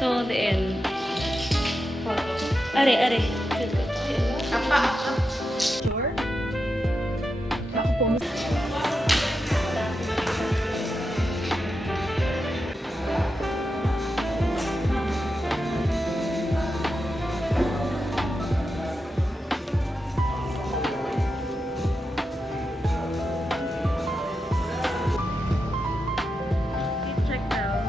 So, the end. Are. Apa. Sure? Ako po. Check out.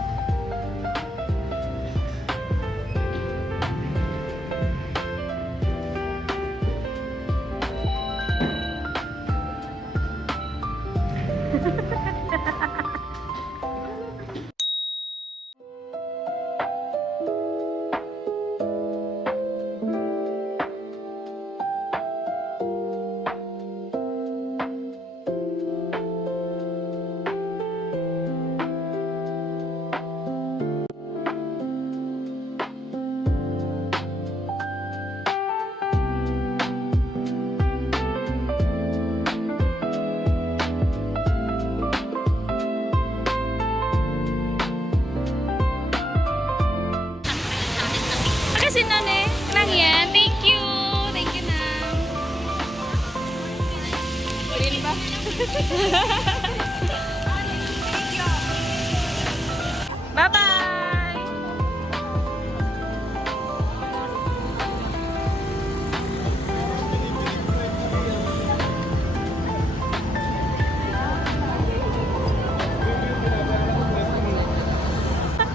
Kasi nane, lang yan. Thank you. Thank you na. Rin ba? Bye-bye!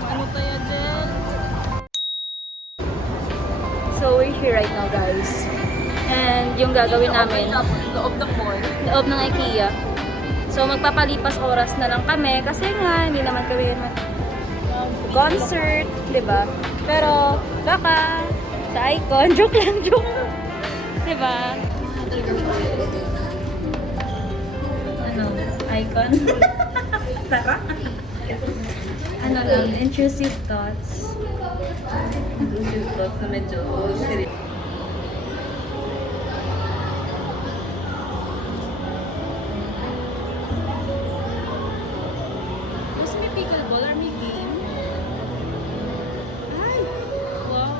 Ano tayo din? So we're here right now, guys. And yung gagawin namin, Loob ng mall. loob ng IKEA. So magpapalipas oras na lang kami kasi nga hindi naman kami concert, 'di ba? Pero baka sa Icon, joke lang, joke. 'Di ba? Ano? Icon? Tara. Ano lang, intrusive thoughts. Inclusive thoughts na medyo serious. Gusto may pickleball or may game? Ay! Wow!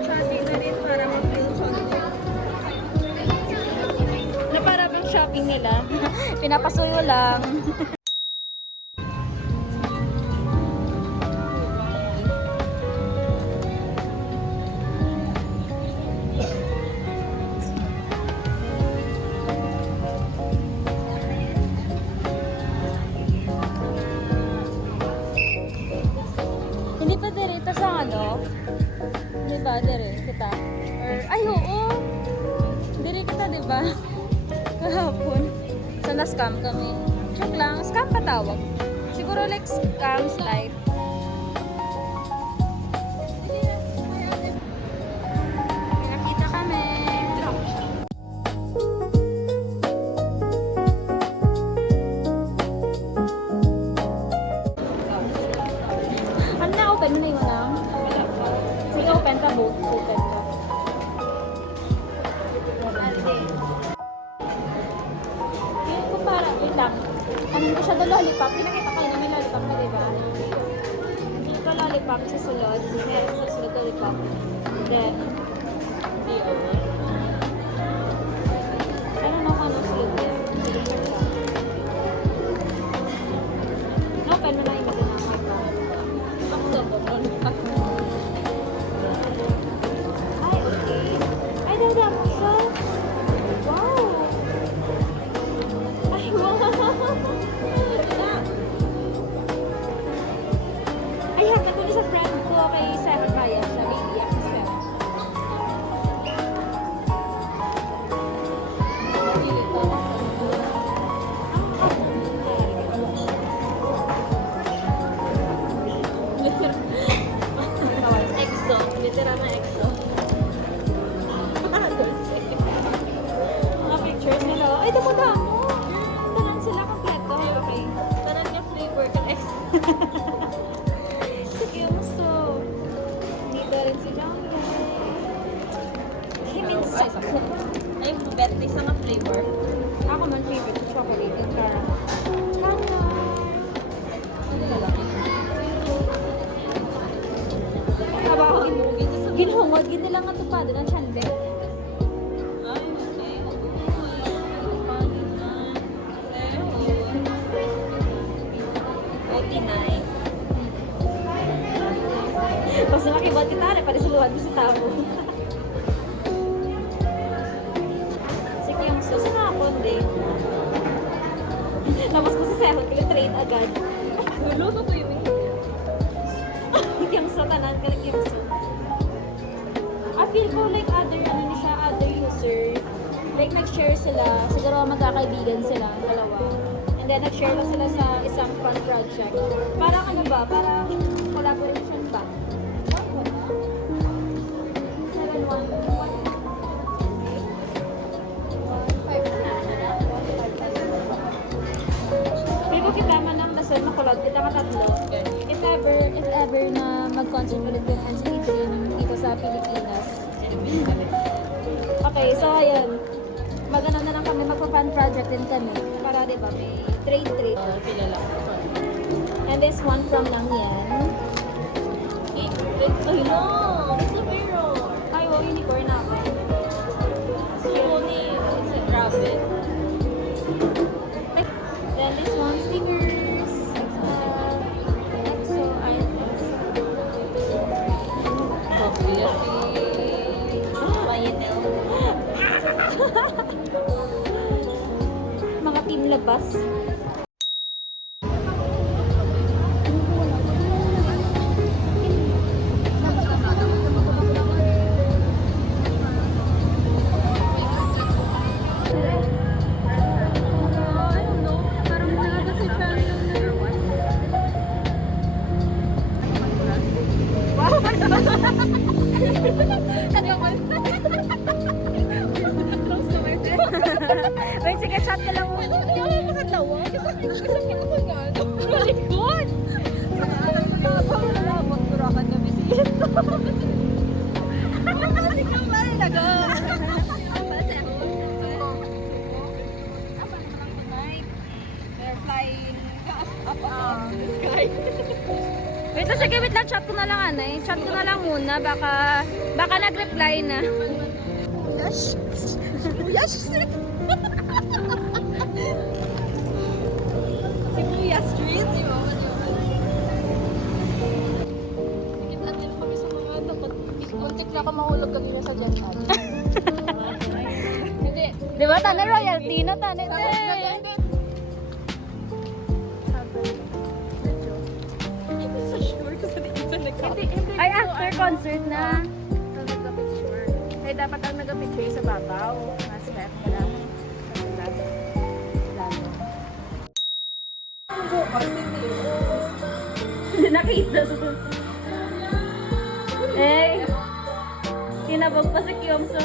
Shopping na rin para mag-feel Na para bang shopping nila. Pinapasuyo lang. Hindi pa direta sa ano? Hindi ba dire kita? Or, ay oo! Dire kita, di ba? Kahapon. So, na-scam kami. Joke lang. Scam pa tawag. Siguro like scams type. Nakita kami. Ano na, open mo na yung ano? Sige, open ka, both. Open ka. Kaya ko para, wait lang. Ano ba siya, the lollipop? Pinakita kayo na may lollipop na, diba? Dito lollipop sa sulod. Meron sa sulod lollipop. Then, dito. Ano na kung ano sulod din? Open mo na yung maganamay pa. Ay, okay. Ay, dada mo siya. Wow! Ay, wow! Ay, hatag ko na sa friend ko kay Sarah Kaya siya. Baby, ako Sarah. EXO. Literal na EXO. Mga pictures nila. Ay, damo-damo. Tanan sila kompleto. Okay. Tanan niya flavor ka EXO. Sige, gusto. Dito rin si Jonghyun. Kiminsa. Ay, bet isa nga flavor. Ako man favorite chocolate. Yung caramel. Caramel. Sulod, gindi lang ang tupado ng Chande. Ay, okay. Otinay. Basta makibot kita rin, pati suluhan mo sa tabo. Sige, yung susa na ako, hindi. Tapos ko sa sehot, trade agad. Luluto ko yung Yung so, tanan ka lang yung so. I feel ko like other, ano ni siya, other user. Like nag-share sila, siguro magkakaibigan sila, dalawa. And then nag-share lang sila sa isang fun project. Parang ano ba, parang collaboration ba? 7-1. Feel ko kita man ang nasal na collab, kita ka tatlo. If ever na mag-concert ulit yung NCT Dream dito sa Pilipinas. Okay, so ayun. Magano na lang kami, magpa-fan project din kami. Para diba, may trade. pila lang. And this one from Nangyen. Ay, no! It's a mirror. Ay, wow, unicorn na ako. It's a rabbit. Then this one, stickers. EXO, Mayonnaise. mga team labas. Wait, sige, chat ka lang mo. Hindi ako makatawa. Kasi ako nga. Malikot! Magturakan kami siya. Kasi ka ba rin ako? They're flying up the sky. Wait lang, sige, wait lang. Chat ko na lang, anay. Chat ko na lang muna. Baka nag-reply na. Yes! Yes! Sibuya Street, di ba? Nakita din kami sa mga dapat. Muntik na ako mahulog kanina sa dyan. Hindi. Di ba, Tana royalty na, Tana? Hindi sa sure kasi hindi sa nagkakita. Ay, after concert na. So, nagka-picture. Eh, dapat ang nagka-picture sa babaw. Mas left ka lang. Kasi lalo. Hindi nakita. Eh, kinabog pa si Kyomso.